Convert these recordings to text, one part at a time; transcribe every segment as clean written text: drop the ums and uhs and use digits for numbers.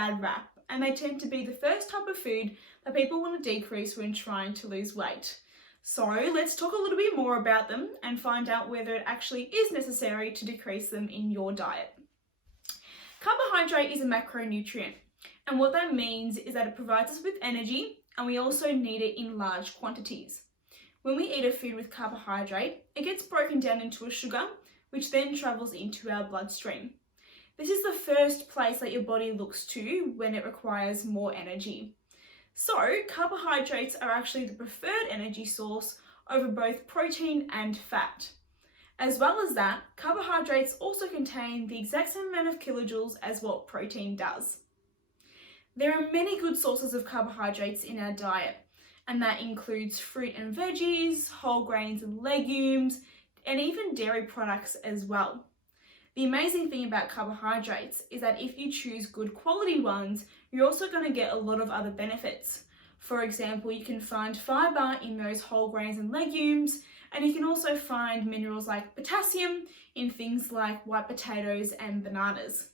bad rap, and they tend to be the first type of food that people want to decrease when trying to lose weight. So let's talk a little bit more about them and find out whether it actually is necessary to decrease them in your diet. Carbohydrate is a macronutrient, and what that means is that it provides us with energy, and we also need it in large quantities. When we eat a food with carbohydrate, it gets broken down into a sugar, which then travels into our bloodstream. This is the first place that your body looks to when it requires more energy. So, carbohydrates are actually the preferred energy source over both protein and fat. As well as that, carbohydrates also contain the exact same amount of kilojoules as what protein does. There are many good sources of carbohydrates in our diet, and that includes fruit and veggies, whole grains and legumes, and even dairy products as well. The amazing thing about carbohydrates is that if you choose good quality ones, you're also going to get a lot of other benefits. For example, you can find fibre in those whole grains and legumes, and you can also find minerals like potassium in things like white potatoes and bananas.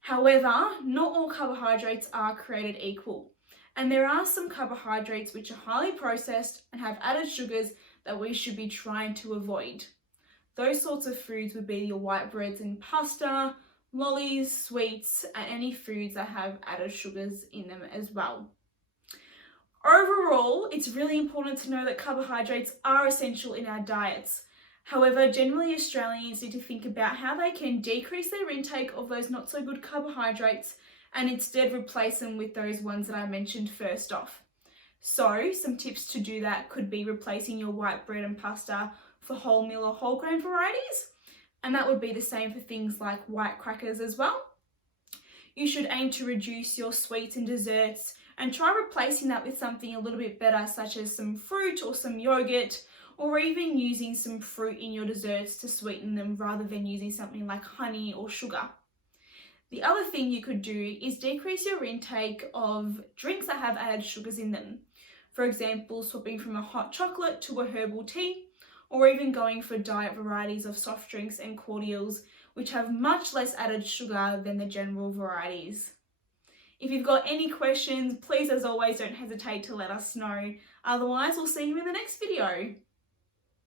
However, not all carbohydrates are created equal, and there are some carbohydrates which are highly processed and have added sugars that we should be trying to avoid. Those sorts of foods would be your white breads and pasta, lollies, sweets, and any foods that have added sugars in them as well. Overall, it's really important to know that carbohydrates are essential in our diets. However, generally Australians need to think about how they can decrease their intake of those not so good carbohydrates and instead replace them with those ones that I mentioned first off. So, some tips to do that could be replacing your white bread and pasta for wholemeal or whole grain varieties, and that would be the same for things like white crackers as well. You should aim to reduce your sweets and desserts and try replacing that with something a little bit better, such as some fruit or some yogurt, or even using some fruit in your desserts to sweeten them rather than using something like honey or sugar. The other thing you could do is decrease your intake of drinks that have added sugars in them. For example, swapping from a hot chocolate to a herbal tea, or even going for diet varieties of soft drinks and cordials, which have much less added sugar than the general varieties. If you've got any questions, please, as always, don't hesitate to let us know. Otherwise, we'll see you in the next video.